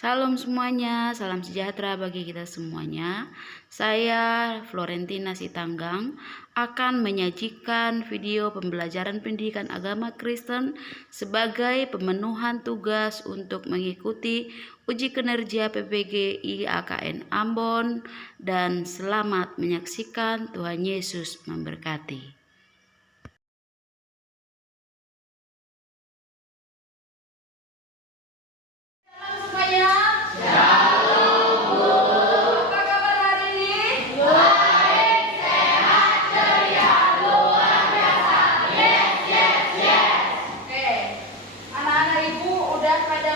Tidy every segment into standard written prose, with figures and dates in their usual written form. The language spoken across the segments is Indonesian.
Salam semuanya, salam sejahtera bagi kita semuanya. Saya Florentina Sitanggang akan menyajikan video pembelajaran pendidikan agama Kristen sebagai pemenuhan tugas untuk mengikuti uji kinerja PPG IAKN Ambon, dan selamat menyaksikan. Tuhan Yesus memberkati.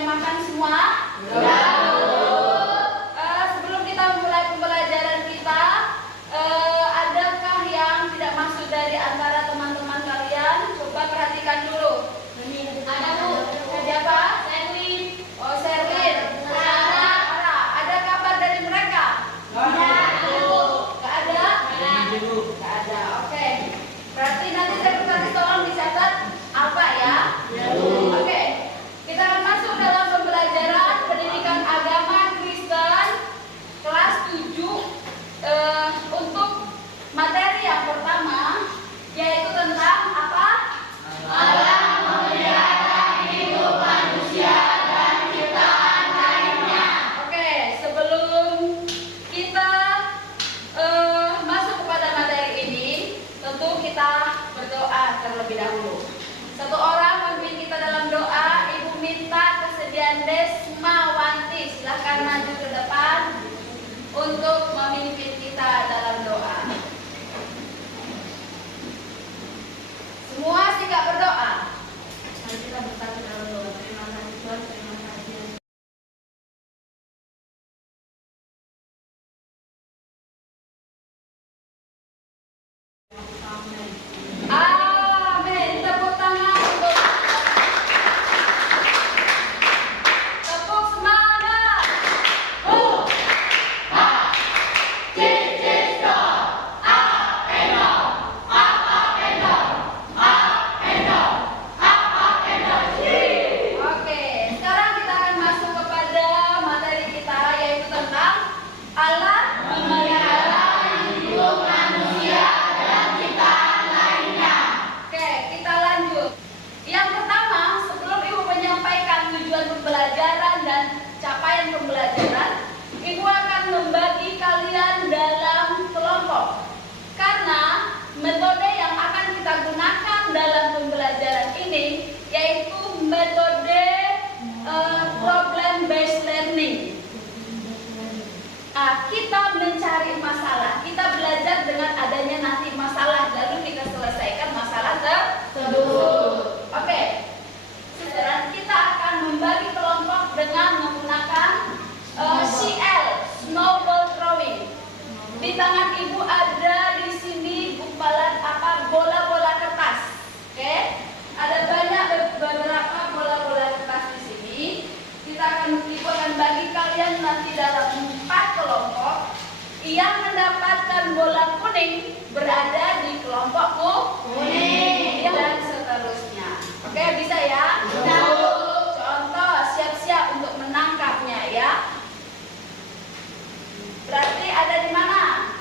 Makan semua? Sebelum kita mulai pembelajaran kita, adakah yang tidak masuk dari antara teman-teman kalian? Coba perhatikan dulu. Ada Bu? Siapa? Sherlyn. Oh, Sherlyn. Ara. Ada kabar dari mereka? Nggak ada? Nggak ada. Oke. Berarti nanti sekretaris tolong dicatat apa ya? Oke. Kita akan masuk dalam pembelajaran pendidikan agama Kristen kelas 7 untuk materi yang pertama, yaitu tentang apa? Allah memelihara hidup manusia dan ciptaan lainnya. Oke, sebelum kita masuk kepada materi ini, tentu kita berdoa terlebih dahulu. Satu orang memimpin kita dalam doa. Ibu minta kesediaan Desmawanti, silahkan maju ke depan untuk memimpin kita dalam doa. Semua sikap berdoa. Mari kita bersatu dalam doa. Terima kasih Tuhan, terima kasih. Amin. Tepuk tangan untuk tepuk semangat. Oke, sekarang kita akan masuk kepada materi kita, yaitu tentang Allah memelihara hidup manusia dan ciptaan lainnya. Oke, kita lanjut. Yang pertama, sebelum Ibu menyampaikan tujuan pembelajaran dan capaian pembelajaran, Ibu akan membagi kalian dalam kelompok. Karena metode yang akan kita gunakan dalam pembelajaran ini yaitu metode problem based learning. Kita mencari masalah, kita belajar dengan adanya nanti masalah, lalu kita selesaikan masalah tersebut. Oke, sekarang kita akan membagi kelompok dengan menggunakan CL, snowball throwing. Di tangan Ibu ada di sini gumpalan bola-bola kertas. Oke, ada banyak beberapa bola-bola kertas di sini. Ibu akan bagi kalian nanti dalam 4 kelompok. Yang mendapatkan bola kuning berada di kelompok kuning dan seterusnya. Oke, bisa ya? Contoh, siap-siap untuk menangkapnya ya. Berarti ada di mana?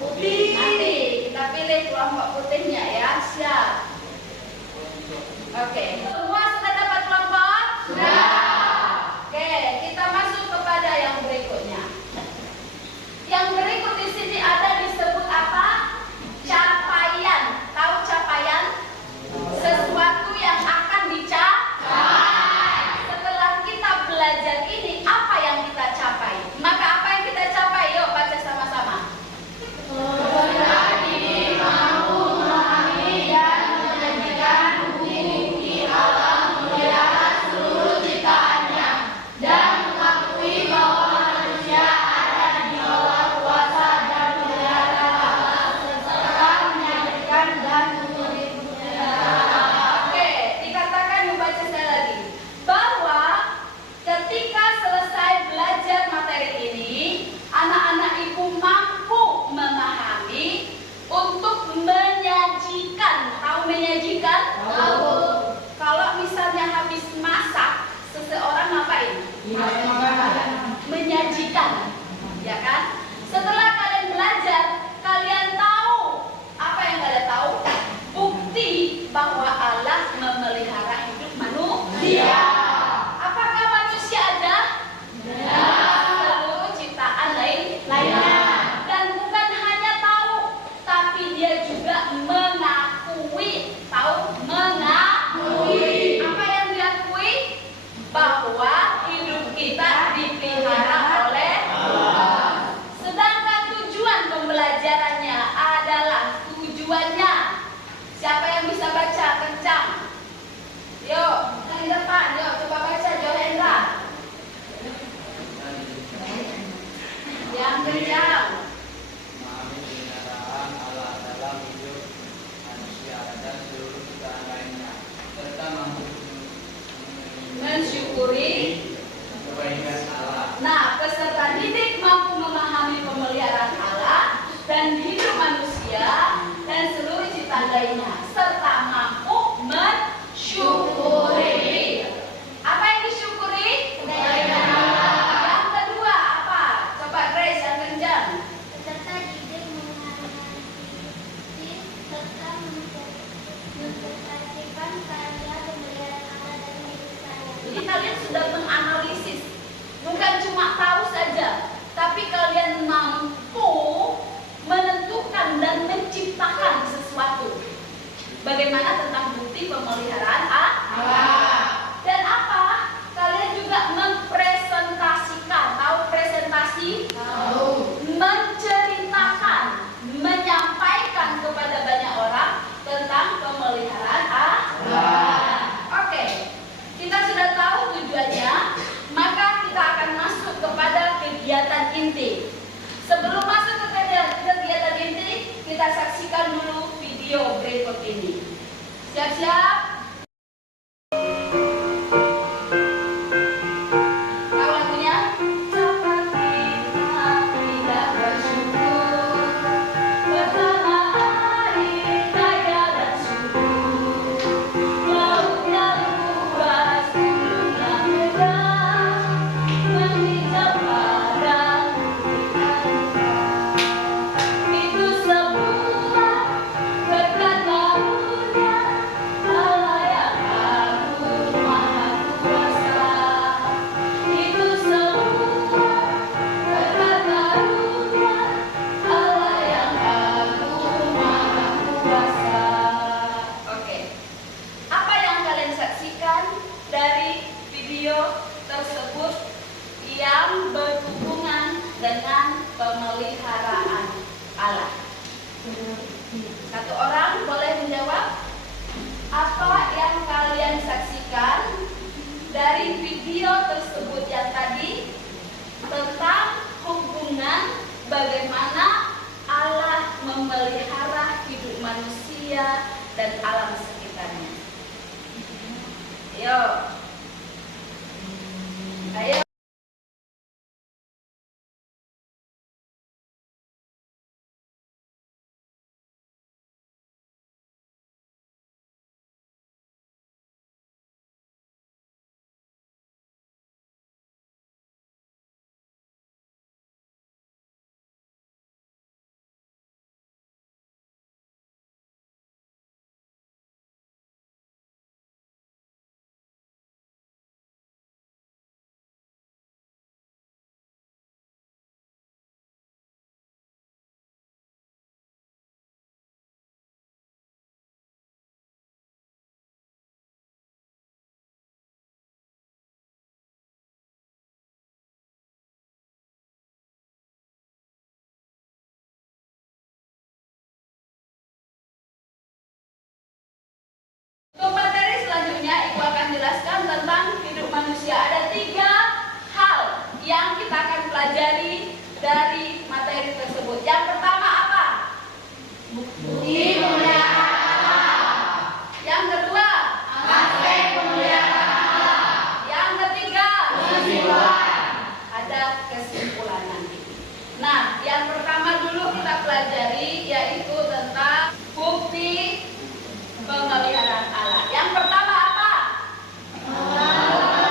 Putih. Nanti kita pilih kelompok putihnya ya. Siap. Oke, semua sudah dapat kelompok? Sudah. Oke, kita masuk kepada yang berikutnya. Yang berikut di sini ada disebut apa? Capaian. Tahu capaian? Sesuatu yang akan dicapai. Setelah kita belajar ini, apa yang kita capai? Maka apa yang kita capai? Yuk baca sama-sama. Mampu memahami dan menyajikan bukti-bukti memelihara hidup manusia. Apakah manusia ada? Seluruh ciptaan lainnya. Dan bukan hanya tahu, tapi dia juga mengakui. Tahu? Mengakui. Apa yang diakui? Bahwa hidup kita dipelihara oleh Allah. Sedangkan tujuan pembelajarannya adalah tujuannya. Siapa yang bisa baca kencang? Yuk, dari depan, yuk coba baca Johendra. Yang kencang. Memahami pemeliharaan Allah dalam hidup manusia dan seluruh ciptaan lainnya, serta mampu Mensyukuri kebaikan Allah. Nah, peserta didik mampu memahami pemeliharaan Allah dan hidup manusia dan seluruh ciptaan lainnya, serta mampu mensyukuri. Apa yang disyukuri? Kebaikan Allah. Yang kedua apa? Coba Grace yang kencang. Peserta didik mengenali serta memperhatikan karya pemeliharaan Allah dalam hidup saya. Jadi kalian sudah menganalisis, bukan cuma tahu saja, tapi kalian mampu menentukan dan menciptakan sesuatu. Bagaimana tentang bukti pemeliharaan Allah? Dan apa? Kalian juga mempresentasikan. Tahu presentasi? Tahu. Menceritakan, menyampaikan kepada banyak orang tentang pemeliharaan Allah. Oke, kita sudah tahu tujuannya, maka kita akan masuk kepada kegiatan inti. Sebelum masuk ke kegiatan inti, kita saksikan dulu video berikut ini. Siap-siap? Tahu lagunya? Cepat kita tidak bersyukur bersama air, daya dan subur. Laut yang luas, gunung yang megah, menghijau padang itu semua berkat karunia Allah yang agung maha kuasa. Itu semua berkat karunia Allah yang agung maha kuasa. Oke, apa yang kalian saksikan dari video tersebut yang berhubungan dengan pemeliharaan Allah? Satu orang boleh menjawab. Apa yang kalian saksikan dari video tersebut yang tadi tentang hubungan bagaimana Allah memelihara hidup manusia dan alam sekitarnya? Ayo. Untuk materi selanjutnya, Ibu akan jelaskan tentang hidup manusia. Ada 3 hal yang kita akan pelajari dari materi tersebut. Yang pertama apa? Bukti pemeliharaan Allah. Yang kedua, aspek pemeliharaan Allah. Yang ketiga, kesimpulan. Ada kesimpulan nanti. Nah, yang pertama dulu kita pelajari yaitu tentang bukti pemeliharaan Allah. Yang pertama apa? Allah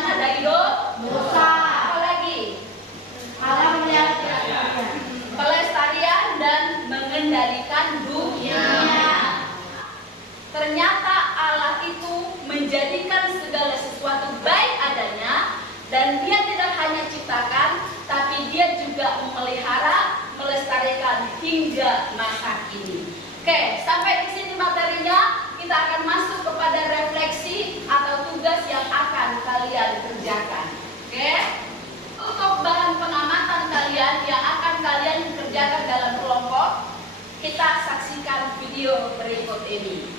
mana? Dari dosa. Apalagi? Pelestarian dan mengendalikan dunia. Ternyata Allah itu menjadikan segala sesuatu baik adanya, dan Dia tidak hanya ciptakan, tapi Dia juga memelihara, melestarikan hingga masa kini. Oke, sampai di sini materinya. Kita akan masuk kepada refleksi atau tugas yang akan kalian kerjakan. Oke? Untuk bahan pengamatan kalian yang akan kalian kerjakan dalam kelompok, kita saksikan video berikut ini.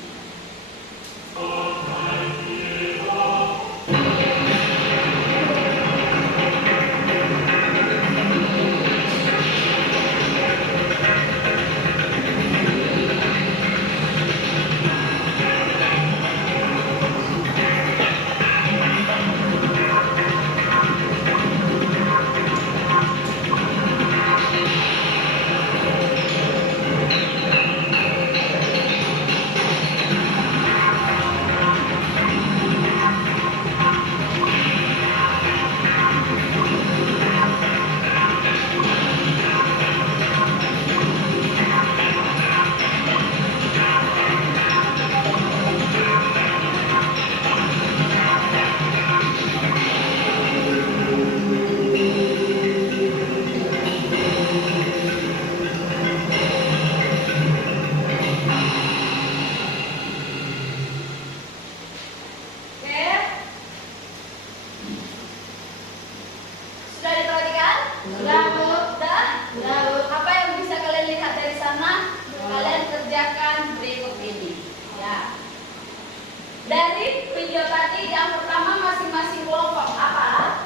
Dari video tadi yang pertama masing-masing kelompok apa?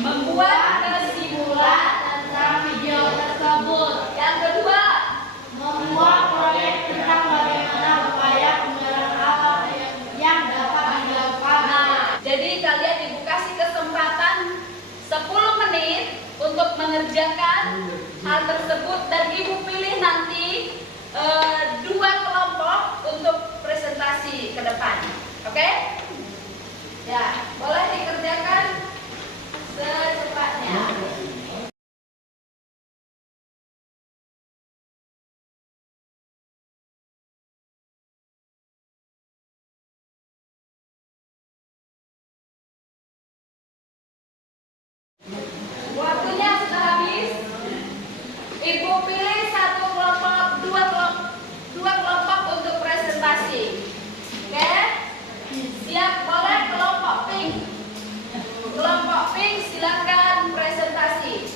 Membuat kesimpulan tentang video tersebut. Yang kedua, membuat proyek tentang bagaimana upaya pengenalan alam yang dapat dilakukan. Nah, jadi kalian ibu kasih kesempatan 10 menit untuk mengerjakan hal tersebut, dan ibu pilih nanti 2 kelompok untuk presentasi ke depan. Oke? Ya, boleh dikerjakan secepatnya. Waktunya sudah habis. Ibu pilih 1 kelompok, 2 kelompok untuk presentasi. Oke? Siap, boleh kelompok pink. Kelompok pink silakan presentasi.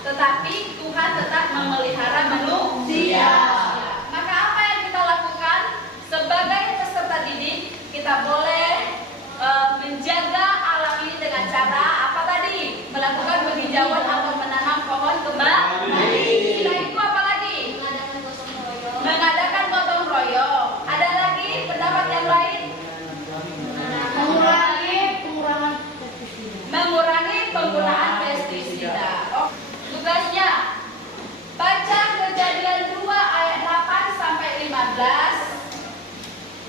Tetapi Tuhan tetap memelihara manusia. Maka apa yang kita lakukan sebagai peserta didik? Kita boleh menjaga alam ini dengan cara apa tadi? Melakukan penghijauan atau menanam pohon kembali. Selain itu apa lagi? Mengadakan gotong royong. Ada lagi pendapat yang lain? Mengurangi penggunaan pestisida. Tugasnya baca Kejadian 2 ayat 8 sampai 15.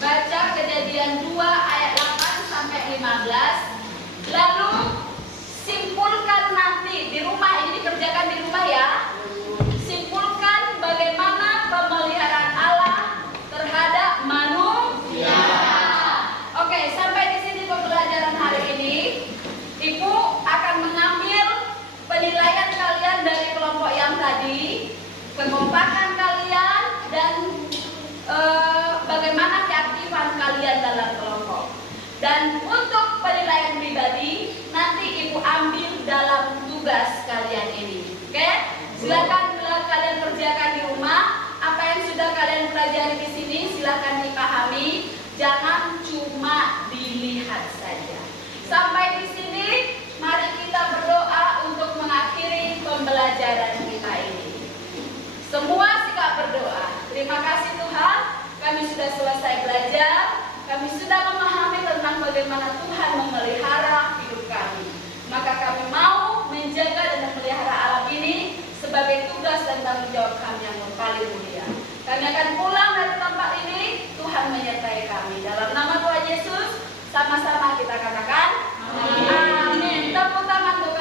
Baca Kejadian 2 ayat 8 sampai 15. Lalu simpulkan nanti di rumah Dan untuk penilaian pribadi nanti Ibu ambil dalam tugas kalian ini. Oke? Silakan bila kalian kerjakan di rumah, apa yang sudah kalian pelajari di sini silakan dipahami, jangan cuma dilihat saja. Sampai di sini, mari kita berdoa untuk mengakhiri pembelajaran kita ini. Semua sikap berdoa. Terima kasih Tuhan, kami sudah selesai belajar. Kami sudah memahami tentang bagaimana Tuhan memelihara hidup kami. Maka kami mau menjaga dan memelihara alam ini sebagai tugas dan tanggung jawab kami yang paling mulia. Kami akan pulang dari tempat ini, Tuhan menyertai kami. Dalam nama Tuhan Yesus, sama-sama kita katakan amin. Tepuk tangan untuk